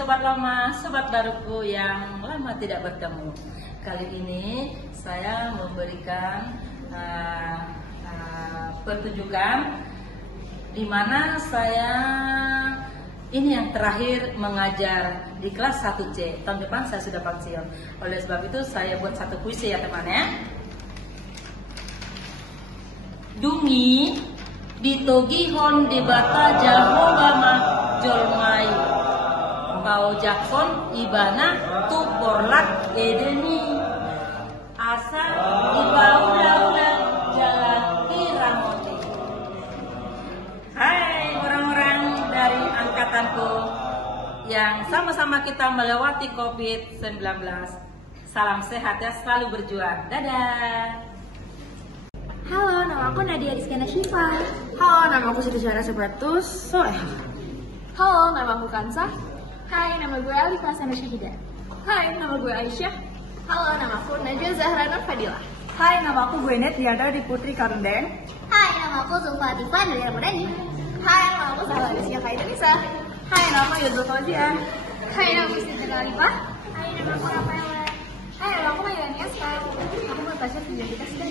sobat lama, sobat baruku yang lama tidak bertemu. Kali ini saya memberikan pertunjukan di mana saya ini yang terakhir mengajar di kelas 1C. Tahun depan saya sudah pensiun. Oleh sebab itu saya buat satu puisi ya teman ya. Dungi ditogihon di bata Jehovah mah jolmai bau jakson ibana tu porlak edeni asa ibau daula jalan piramote. Hai orang-orang dari angkatanku yang sama-sama kita melewati COVID-19. Salam sehat ya, selalu berjuang. Dadah. Halo, nama aku Nadia Rizkyana Syifa. Halo, nama aku Siti Syara Sepratus Soeh. Halo, nama aku Kansah. Hai, nama gue Alif Hasan Syahida. Hai, nama gue Aisyah. Halo, nama aku Najwa Zahrana Fadilah. Hai, nama aku Gwenet Diandra di Putri Karundeng. Hai, nama aku Zulfa Tifan dari Ramadhani. Hai, nama aku Sahla Desia Kaitanisa. Hai, nama aku Yudhul Fauzia. Hai, nama aku Siti Alifah. Hai, nama aku Rafaela. Hai, nama aku Mailani Asfa. Aku berpasar identitas dan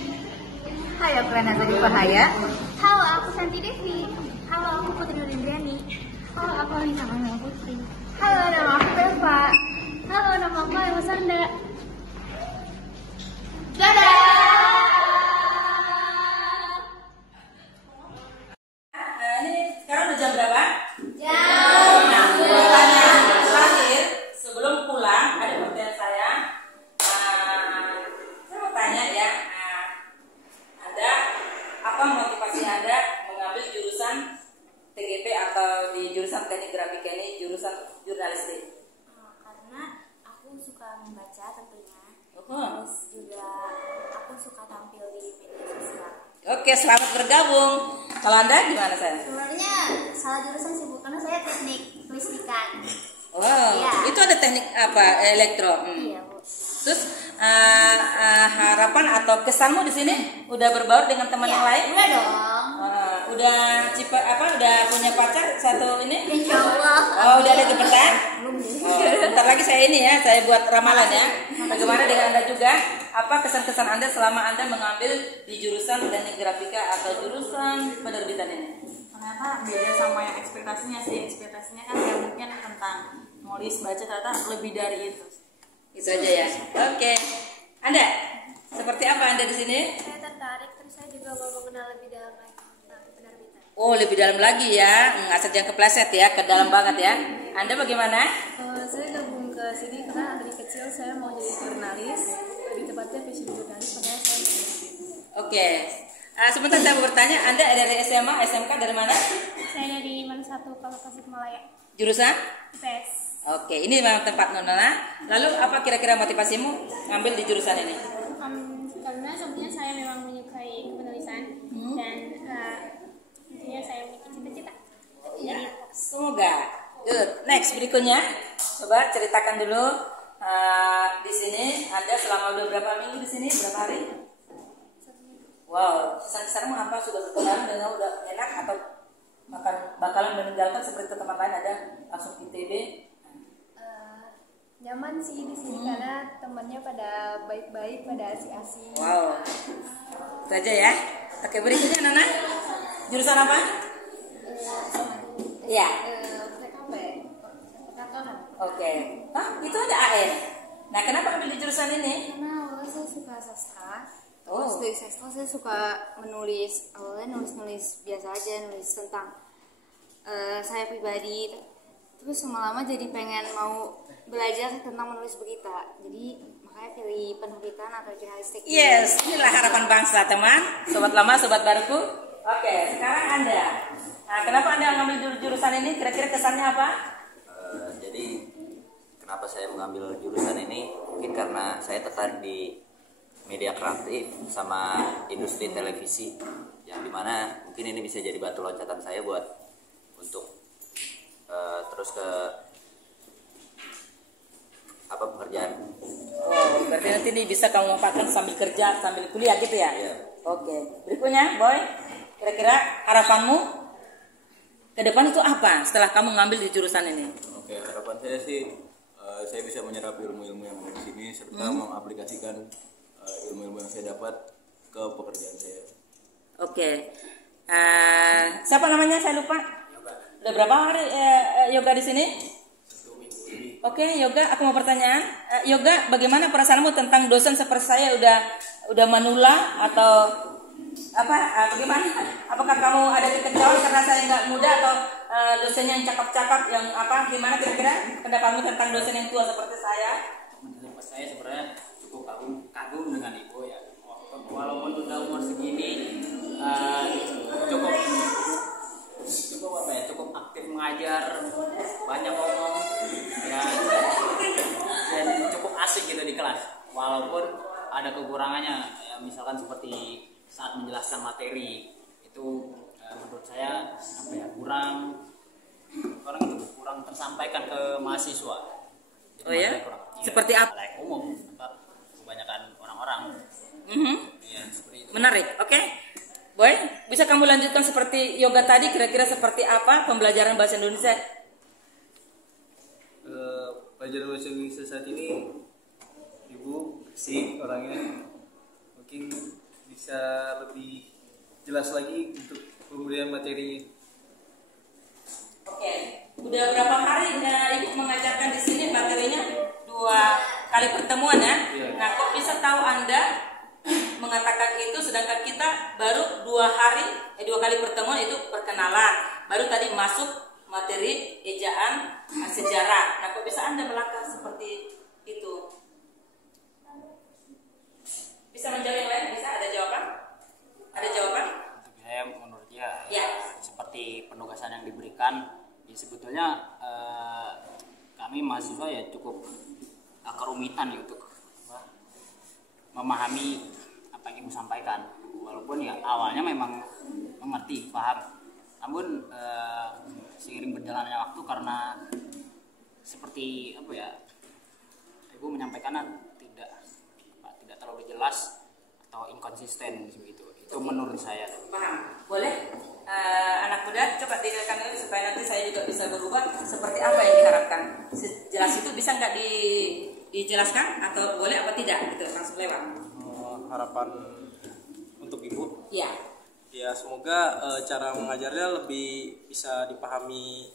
Hai, aku Rana Zadi Fahaya. halo, aku Santi Devi. Halo, aku Putri Nurindriani. Halo, aku Alina Amel Putri. Halo, nama aku Belva. Halo, nama aku Ayla Sanda. Dadah. Ini sekarang udah jam berapa? Nah, pertanyaan terakhir sebelum pulang ada pertanyaan saya. Saya mau tanya ya, Anda apa motivasi Anda mengambil jurusan TGP atau di jurusan teknik grafik ini jurusan jurnalistik? Karena aku suka membaca tentunya. Oh. Terus juga aku suka tampil di media sosial. Oke, selamat bergabung. Kalau Anda gimana saya? Sebenarnya salah jurusan sih Bu, karena saya teknik listrikan. Wow, Iya. itu ada teknik apa? Elektro. Iya Bu. Terus harapan atau kesanmu di sini udah berbaur dengan teman yang lain? Udah dong. Udah udah punya pacar satu ini? Insya Allah. Oh, udah ada gebetan? Belum deh. Oh, bentar lagi saya ini ya, saya buat ramalan ya. Bagaimana dengan Anda juga? Apa kesan-kesan Anda selama Anda mengambil di jurusan teknik grafika atau jurusan penerbitan ini? Ternyata beda sama yang ekspektasinya sih. Ekspektasinya kan kayak mungkin tentang nulis, baca, ternyata lebih dari itu. Itu aja ya. Oke. Anda, seperti apa Anda di sini? Saya tertarik, terus saya juga mau mengenal lebih dalam lagi tentang penerbitan. Oh, lebih dalam lagi ya. Nggak saja kepleset ya, ke dalam banget ya. Anda bagaimana? Saya gabung ke sini karena dari kecil saya mau jadi jurnalis. Lebih tepatnya passion jurnalis, makanya saya mau. Oke. Sebentar saya mau bertanya, Anda dari SMA, SMK dari mana? Saya dari Manusatu, Kota Tasikmalaya. Jurusan? IPS. Oke, ini memang tempat Nona. Lalu apa kira-kira motivasimu ngambil di jurusan ini? Karena sebenarnya saya memang menyukai penulisan dan intinya saya memiliki cita-cita. Ya, semoga. Good. Next berikutnya, coba ceritakan dulu di sini Anda selama udah berapa minggu di sini, berapa hari? Wow, kesan-kesanmu apa? Sudah berkenalan dengan udah enak atau bakalan meninggalkan seperti tempat lain ada langsung ITB? Nyaman sih di sini karena temannya pada baik-baik, pada asik-asik. Wow, itu aja ya. Oke, berikutnya Nana, jurusan apa? Iya. PKP, perkantoran. Oke. Itu ada AN. Nah, kenapa ambil di jurusan ini? Karena awalnya saya suka sastra. Oh. Terus dari sastra saya suka menulis. Awalnya nulis biasa aja, nulis tentang saya pribadi. Terus lama-lama jadi pengen mau belajar tentang menulis berita. Jadi makanya pilih penerbitan atau jurnalistik. Yes, inilah harapan bangsa, teman. Sobat lama, sobat baruku. Oke, sekarang Anda. Nah, kenapa Anda mengambil jurusan ini? Kira-kira kesannya apa? Jadi kenapa saya mengambil jurusan ini? Mungkin karena saya tertarik di media kreatif sama industri televisi, yang dimana mungkin ini bisa jadi batu loncatan saya buat untuk terus ke pekerjaan. Oh, berarti nanti ini bisa kamu manfaatkan sambil kerja, sambil kuliah gitu ya? Iya. Oke, berikutnya Boy, kira-kira harapanmu ke depan itu apa setelah kamu ngambil di jurusan ini? Oke, harapan saya sih saya bisa menyerap ilmu-ilmu yang ada di sini serta mengaplikasikan ilmu-ilmu yang saya dapat ke pekerjaan saya. Oke. Siapa namanya? Saya lupa. Udah berapa hari yoga di sini? Oke, Yoga, aku mau pertanyaan. Yoga, bagaimana perasaanmu tentang dosen seperti saya udah manula atau apa? Bagaimana? Apakah kamu ada kekecewaan karena saya nggak muda atau dosennya yang cakap-cakap yang apa? Gimana kira-kira pendapatmu tentang dosen yang tua seperti saya? Menurut saya sebenarnya cukup kagum dengan ibu ya. Walaupun udah umur segini cukup apa ya? Cukup aktif mengajar, banyak ngomong ya, dan cukup asik gitu di kelas. Walaupun ada kekurangannya, ya, misalkan seperti saat menjelaskan materi itu menurut saya apa ya kurang tersampaikan ke mahasiswa. Jadi Oh ya? kurang, Seperti apa? layak umum, kebanyakan orang-orang. Ya, seperti itu. Menarik. Oke. Boy, bisa kamu lanjutkan seperti Yoga tadi, kira-kira seperti apa pembelajaran bahasa Indonesia? Pelajaran bahasa Indonesia saat ini ibu bersih orangnya, mungkin bisa lebih jelas lagi untuk pemberian materinya. Oke. Udah berapa hari Ibu mengajarkan di sini materinya? 2 kali pertemuan ya. Nah, kok bisa tahu Anda mengatakan itu sedangkan kita baru 2 kali pertemuan itu perkenalan, baru tadi masuk materi ejaan sejarah. Nah, kok bisa Anda melangkah seperti itu? Bisa menjawab yang lain? Bisa? Ada jawaban? Ada jawaban? Untuk saya menurutnya Ya. seperti penugasan yang diberikan ya sebetulnya kami mahasiswa ya cukup kerumitan ya untuk memahami apa yang ibu sampaikan, walaupun ya awalnya memang mengerti paham, namun seiring berjalannya waktu karena seperti apa ya ibu menyampaikannya tidak terlalu jelas atau inkonsisten begitu. Itu menurut saya. Paham? Boleh? Anak muda coba dijelaskan dulu supaya nanti saya juga bisa berubah seperti apa yang diharapkan. Jelas itu bisa nggak dijelaskan atau boleh apa tidak? Gitu langsung lewat. Harapan untuk ibu Iya. ya semoga cara mengajarnya lebih bisa dipahami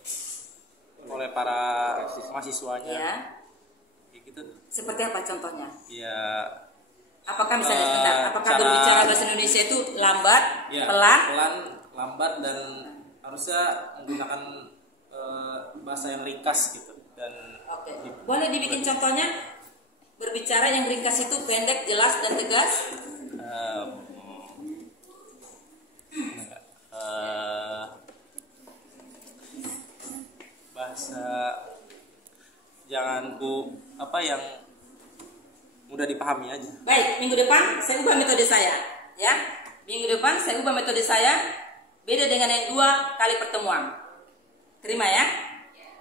oleh para mahasiswanya. Iya. Kayak gitu Seperti apa contohnya? ya. Apakah misalnya sebentar, apakah cara- berbicara bahasa Indonesia itu lambat, Ya, pelan? lambat dan harusnya menggunakan bahasa yang ringkas gitu dan Oke. Boleh dibikin contohnya? Berbicara yang ringkas itu pendek, jelas dan tegas. Bahasa jangan apa yang mudah dipahami aja. Baik, minggu depan saya ubah metode saya, ya. Minggu depan saya ubah metode saya beda dengan yang 2 kali pertemuan. Terima ya?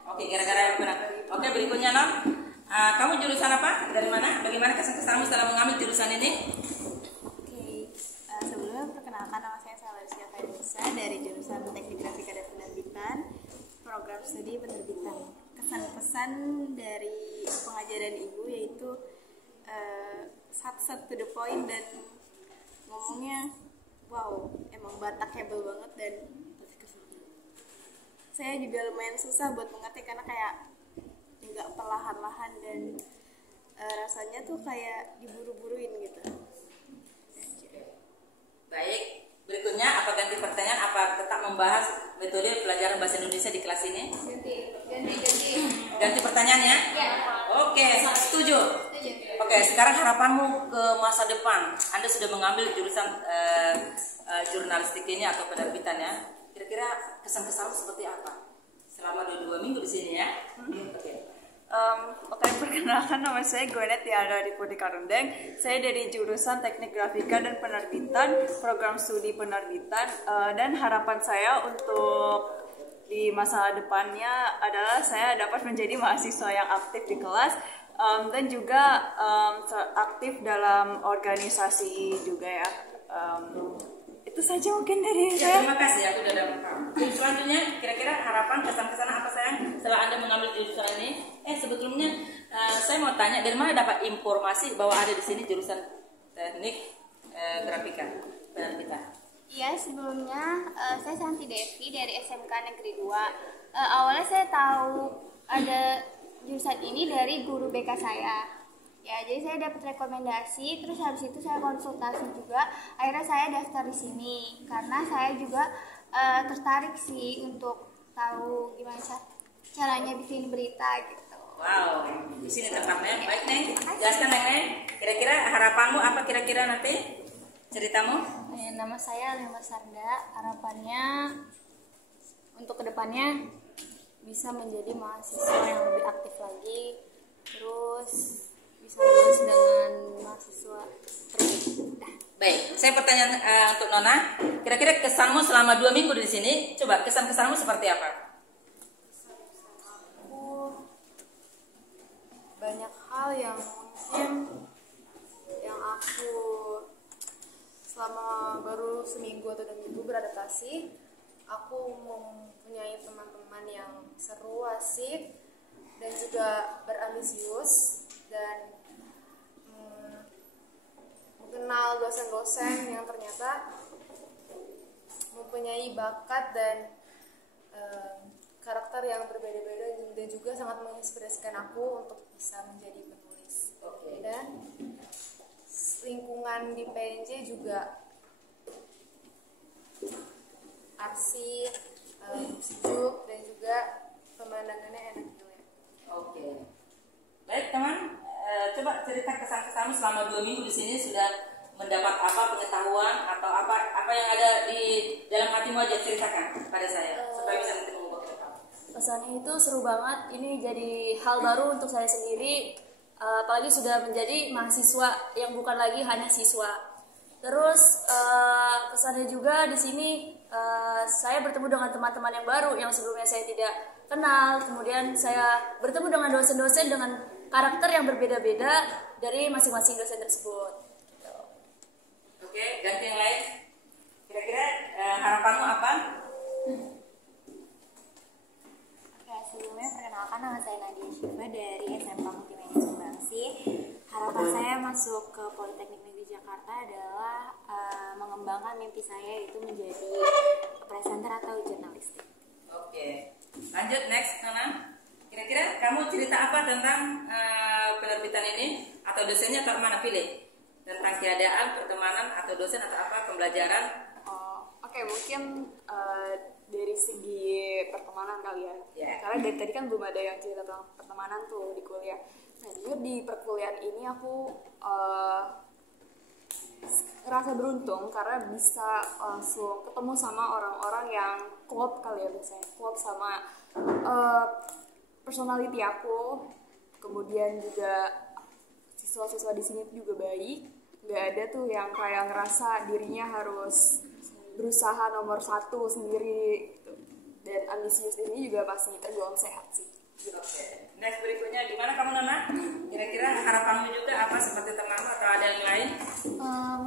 Oke, gara-gara benar. Oke, berikutnya Non. Kamu jurusan apa? Dari mana? Bagaimana kesan-kesanmu setelah mengambil jurusan ini? Oke, sebelumnya perkenalkan nama saya Salaricia Fairusa dari jurusan Teknik Grafika dan Penerbitan, program studi penerbitan. Kesan-pesan dari pengajaran ibu yaitu sat to the point dan ngomongnya wow, emang Batak hebel banget dan saya juga lumayan susah buat mengerti karena kayak nggak perlahan-lahan dan rasanya tuh kayak diburu-buruin gitu. Baik, berikutnya apa ganti pertanyaan? Apa tetap membahas metode pelajaran bahasa Indonesia di kelas ini? Ganti pertanyaannya? Oke, setuju. Oke, sekarang harapanmu ke masa depan. Anda sudah mengambil jurusan jurnalistik ini atau penerbitan ya. Kira-kira kesan-kesanmu seperti apa? Selama 22 minggu di sini ya. Oke, perkenalkan nama saya Gwenet Tiara Dipudi Karundeng. Saya dari jurusan Teknik Grafika dan Penerbitan, program studi penerbitan. Dan harapan saya untuk di masa depannya adalah saya dapat menjadi mahasiswa yang aktif di kelas dan juga aktif dalam organisasi juga ya. Itu saja mungkin dari Ya, saya. terima kasih ya, aku udah dapat. Selanjutnya, kira-kira harapan kesan-kesan apa sayang setelah Anda mengambil jurusan saya mau tanya dari mana dapat informasi bahwa ada di sini jurusan teknik grafika penerbitan? Iya, sebelumnya saya Santi Devi dari SMK Negeri 2. Awalnya saya tahu ada jurusan ini dari guru BK saya. Ya, jadi saya dapat rekomendasi, terus habis itu saya konsultasi juga. Akhirnya saya daftar di sini karena saya juga tertarik sih untuk tahu gimana caranya bikin berita gitu. Wow, di sini tempatnya. Baik, Neng. Jelaskan, Neng. Kira-kira harapanmu apa kira-kira nanti ceritamu? Nama saya Lema Sarda. Harapannya untuk kedepannya bisa menjadi mahasiswa yang lebih aktif lagi, terus bisa lulus dengan mahasiswa terbaik. Baik, saya pertanyaan untuk Nona. Kira-kira kesanmu selama 2 minggu di sini? Coba kesan-kesanmu seperti apa? Banyak hal yang mungkin yang aku selama baru seminggu atau 2 minggu beradaptasi, aku mempunyai teman-teman yang seru, asik, dan juga berambisius, dan mengenal dosen-dosen yang ternyata mempunyai bakat dan karakter yang berbeda-beda dan juga sangat menginspirasikan aku untuk bisa menjadi penulis. Dan lingkungan di PNJ juga arsip, sejuk, dan juga pemandangannya enak gitu ya. Oke. Baik, teman. Coba cerita kesan-kesanmu selama 2 minggu di sini, sudah mendapat apa pengetahuan atau apa yang ada di dalam hatimu aja, ceritakan pada saya supaya bisa nanti mengubah kamu. Pesannya itu seru banget. Ini jadi hal baru untuk saya sendiri, apalagi sudah menjadi mahasiswa yang bukan lagi hanya siswa. Terus kesannya juga di sini saya bertemu dengan teman-teman yang baru yang sebelumnya saya tidak kenal. Kemudian saya bertemu dengan dosen-dosen dengan karakter yang berbeda-beda dari masing-masing dosen tersebut. Oke, ganti yang lain. Kira-kira harapanmu apa? Oke, sebelumnya perkenalkan, nama saya Nadia Syifa dari SMK Multimedia Sumbangsi. Harapan saya masuk ke Politeknik Negeri Jakarta adalah mengembangkan mimpi saya, yaitu menjadi presenter atau jurnalistik. Oke, lanjut next, Nona. Kira-kira kamu cerita apa tentang penerbitan ini, atau dosennya atau mana, pilih? Tentang keadaan, pertemanan, atau dosen atau apa, pembelajaran? Oke, mungkin dari segi pertemanan kali ya. Yeah. Karena dari tadi kan belum ada yang cerita tentang pertemanan tuh di kuliah. Nah, jujur di perkuliahan ini aku ngerasa beruntung karena bisa langsung ketemu sama orang-orang yang klop kali ya, biasanya klop sama personality aku. Kemudian juga siswa-siswa di sini juga baik, nggak ada tuh yang kayak ngerasa dirinya harus berusaha nomor 1 sendiri gitu. Dan ambisius di sini juga pasti tergolong sehat sih. Oke. Next berikutnya, gimana kamu, Nona? Kira-kira harapanmu juga apa seperti temanmu atau ada yang lain?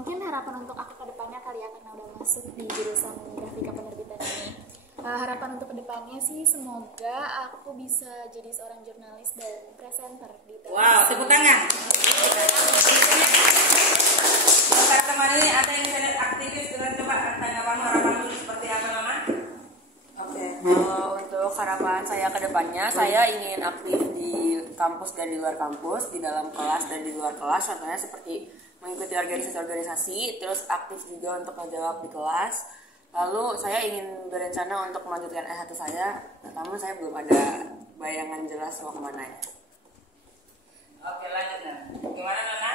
Mungkin harapan untuk aku ke depannya kali ya, karena udah masuk di jurusan grafika penerbitan ini. Harapan untuk kedepannya sih semoga aku bisa jadi seorang jurnalis dan presenter di televisi. Wow, tepuk tangan. Para teman ini ada yang saya lihat aktivis, dengan coba tanggapan harapanmu seperti apa, Nona? Oke, untuk harapan saya ke depannya, saya ingin aktif di kampus dan di luar kampus, di dalam kelas dan di luar kelas. Contohnya seperti mengikuti organisasi-organisasi, terus aktif juga untuk menjawab di kelas. Lalu saya ingin berencana untuk melanjutkan S1 saya, namun saya belum ada bayangan jelas mau kemana ya. Oke, lanjut, Nona. Gimana, Nona?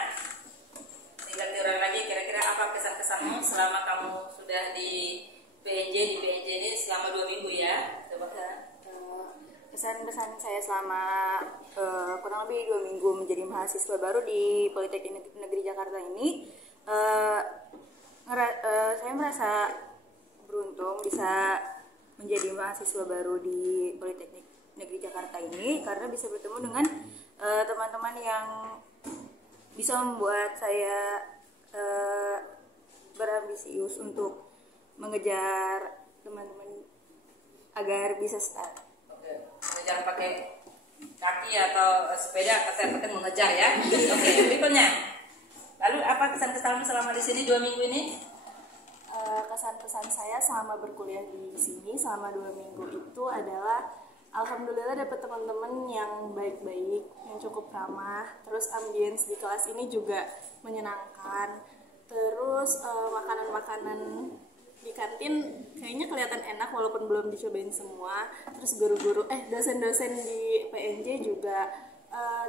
Tinggal tiuran lagi, kira-kira apa kesan-kesanmu selama kamu sudah di PNJ ini selama 2 minggu ya? Coba. Kesan-kesan saya selama kurang lebih 2 minggu menjadi mahasiswa baru di Politeknik Negeri Jakarta ini, saya merasa beruntung bisa menjadi mahasiswa baru di Politeknik Negeri Jakarta ini karena bisa bertemu dengan teman-teman yang bisa membuat saya berambisius untuk mengejar teman-teman agar bisa start. Oke, jangan pakai kaki atau sepeda keser-keser mengejar ya. Oke, berikutnya. Lalu apa kesan-kesanmu selama di sini 2 minggu ini? Kesan-kesan saya selama berkuliah di sini selama 2 minggu itu adalah alhamdulillah dapat teman-teman yang baik-baik, yang cukup ramah. Terus ambience di kelas ini juga menyenangkan. Terus makanan-makanan di kantin kayaknya kelihatan enak walaupun belum dicobain semua. Terus guru-guru dosen-dosen di PNJ juga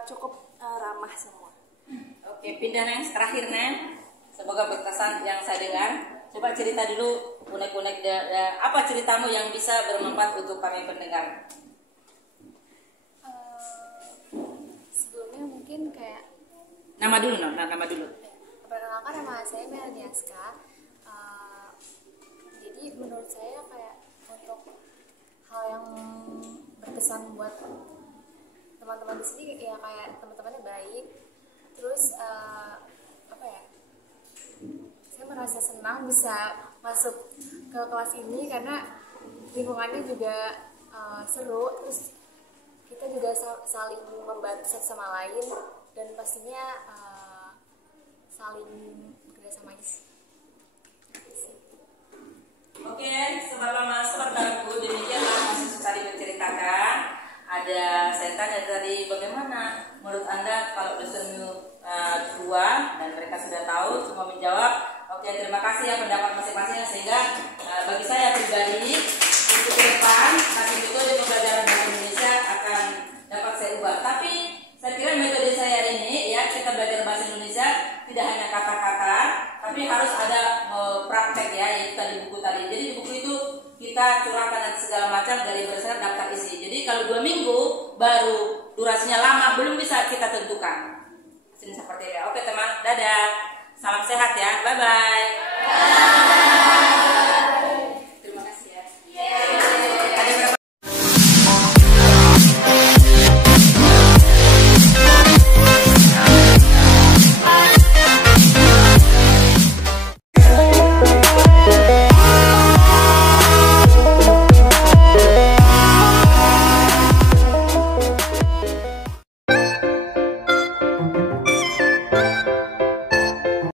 cukup ramah semua. Oke, pindah Neng, terakhir Neng. Semoga berkesan yang saya dengar. Coba cerita dulu unek-unek apa ceritamu yang bisa bermanfaat untuk kami pendengar. Sebelumnya mungkin kayak Nama dulu, nama dulu. perkenalkan, nama saya Melania Aska. Jadi menurut saya kayak untuk hal yang berkesan buat teman-teman di sini ya kayak teman-temannya baik. Terus apa ya? Saya merasa senang bisa masuk ke kelas ini karena lingkungannya juga seru. Terus kita juga saling membantu satu sama lain dan pastinya saling bekerja sama aja. Oke, sobat baruku, demikianlah kasus tadi menceritakan. Saya tanya tadi bagaimana menurut Anda kalau dosen 2 dan mereka sudah tahu semua menjawab. Oke, terima kasih ya pendapat masing-masing sehingga bagi saya pribadi untuk ke depan kasih metode pembelajaran bahasa Indonesia akan dapat saya ubah. Tapi saya kira metode saya ini ya kita belajar bahasa Indonesia tidak hanya kata-kata, tapi harus ada praktek ya yaitu tadi buku tadi. Jadi di buku itu kita curahkan segala macam dari berdasarkan daftar isi. Jadi kalau 2 minggu baru durasinya lama belum bisa kita tentukan. Sini seperti itu. Oke teman, dadah. Salam sehat ya. Bye bye.